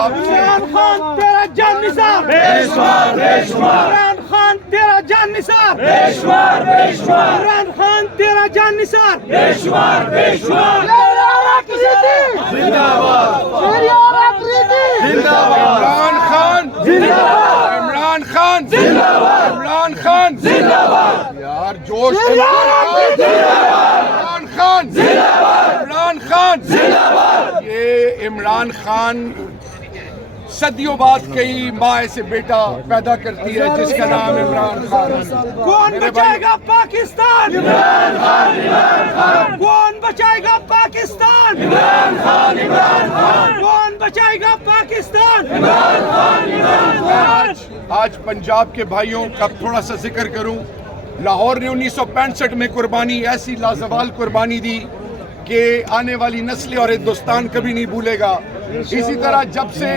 عمران خان تیرا جان نثار بیشمار بیشمار عمران خان تیرا جان نثار بیشمار بیشمار عمران خان تیرا جان نثار بیشمار بیشمار زندہ باد زندہ باد عمران خان زندہ باد عمران خان زندہ باد عمران خان زندہ باد یار جوش عمران خان زندہ باد عمران خان زندہ باد یہ عمران خان صدیوں بعد کئی ماں ایسے بیٹا پیدا کرتی ہے جس کا نام عمران خان. کون بچائے گا پاکستان؟ عمران خان عمران خان کون بچائے گا پاکستان؟ عمران خان عمران خان کون بچائے گا پاکستان؟ عمران خان عمران خان. آج پنجاب کے بھائیوں کا تھوڑا سا ذکر کروں. لاہور نے 1965 میں قربانی ایسی لازوال قربانی دی کہ آنے والی نسلیں اور ہندوستان کبھی نہیں بھولے گا. اسی طرح جب سے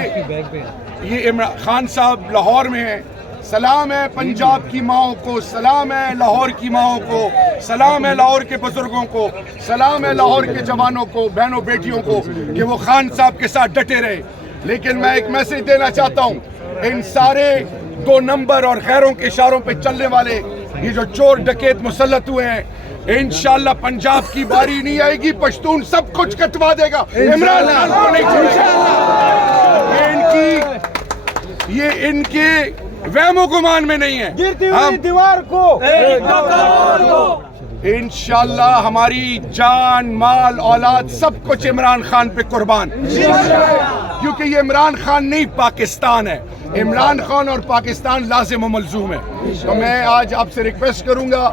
یہ عمران خان صاحب لاہور میں ہیں، سلام ہے پنجاب کی ماؤں کو، سلام ہے لاہور کی ماؤں کو، سلام ہے لاہور کے بزرگوں کو، سلام ہے لاہور کے جوانوں کو، بہنوں بیٹیوں کو کہ وہ خان صاحب کے ساتھ ڈٹے رہے. لیکن میں ایک میسج دینا چاہتا ہوں، ان سارے 2 نمبر اور غیروں کے اشاروں پہ چلنے والے یہ جو چور ڈکیت مسلط ہوئے ہیں، انشاءاللہ پنجاب کی باری نہیں آئے گی، پشتون سب کچھ کٹوا دے گا. عمران خان کو نہیں چھوڑے. یہ ان کے وہم و گمان میں نہیں ہے. گرتی ہوئی دیوار کو انشاءاللہ ہماری جان مال اولاد سب کچھ عمران خان پہ قربان، کیونکہ یہ عمران خان نہیں پاکستان ہے. عمران خان اور پاکستان لازم و ملزوم ہے. تو میں آج آپ سے ریکویسٹ کروں گا،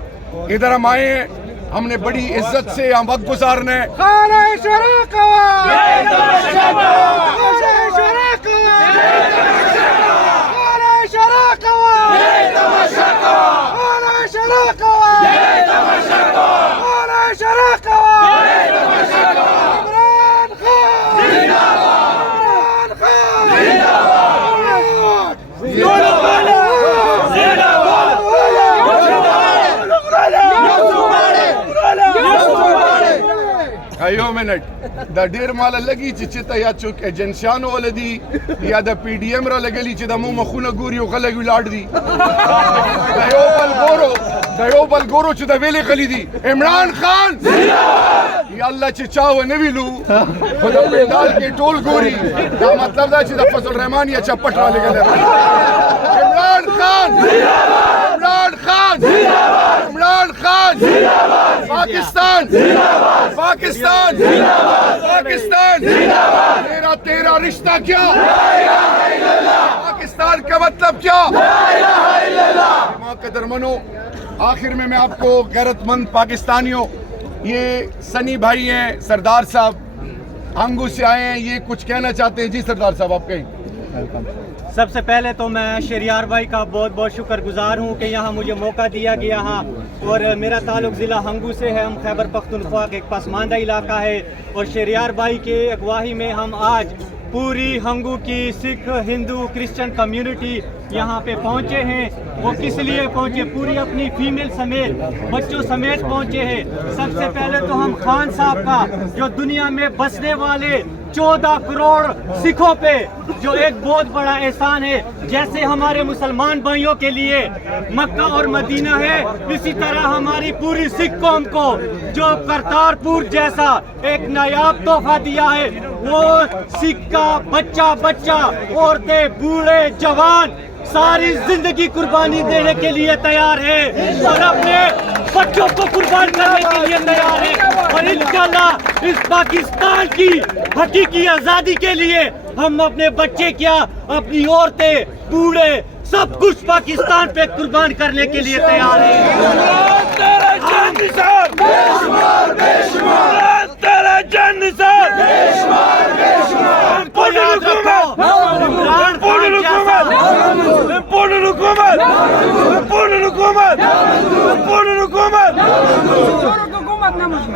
ادھر ہم آئے ہیں، ہم نے بڑی عزت سے ہم وقت گزارنا ہے. خانہ شراکہ ایو منٹ دا ډیر مال لګي چې چته یا څوک ایجنسیانو ولدي یا د پی ډی ایم را لګلی چې د مو مخونه ګوري او غلګ ولاړ دي. دا یو بل ګورو چې د ویلې غلی دي. عمران خان یا الله چې چاو نه ویلو خو د پیدال کې ټول ګوري، دا مطلب دا چې د فضل الرحمن یا چپټ را لګل. عمران خان عمران خان عمران خان پاکستان پاکستان پاکستان. تیرا رشتہ کیا؟ پاکستان کا مطلب کیا؟ ماں قدرمنو، آخر میں آپ کو غیرت مند پاکستانیوں، یہ سنی بھائی ہیں، سردار صاحب ہنگو سے آئے ہیں، یہ کچھ کہنا چاہتے ہیں. جی سردار صاحب آپ کہیں. سب سے پہلے تو میں شہریار بھائی کا بہت بہت شکر گزار ہوں کہ یہاں مجھے موقع دیا گیا ہاں، اور میرا تعلق ضلع ہنگو سے ہے. ہم خیبر پختونخوا کا ایک پسماندہ علاقہ ہے، اور شہریار بھائی کے اگواہی میں ہم آج پوری ہنگو کی سکھ ہندو کرسچن کمیونٹی یہاں پہ پہنچے ہیں. وہ کس لیے پہنچے؟ پوری اپنی فیمیل سمیت بچوں سمیت پہنچے ہیں. سب سے پہلے تو ہم خان صاحب کا جو دنیا میں بسنے والے 14 کروڑ سکھوں پہ جو ایک بہت بڑا احسان ہے، جیسے ہمارے مسلمان بھائیوں کے لیے مکہ اور مدینہ ہے، اسی طرح ہماری پوری سکھ قوم کو جو کرتارپور جیسا ایک نایاب تحفہ دیا ہے، وہ سکھ کا بچہ عورتیں بوڑھے جوان ساری زندگی قربانی دینے کے لیے تیار ہے، اور اپنے بچوں کو قربان کرنے کے لیے تیار ہے. اور انشاءاللہ اس پاکستان کی حقیقی آزادی کے لیے ہم اپنے بچے کیا، اپنی عورتیں بوڑھے سب کچھ پاکستان پہ قربان کرنے کے لیے تیار ہیں.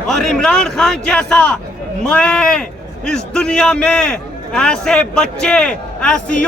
اور عمران خان جیسا میں اس دنیا میں ایسے بچے ایسی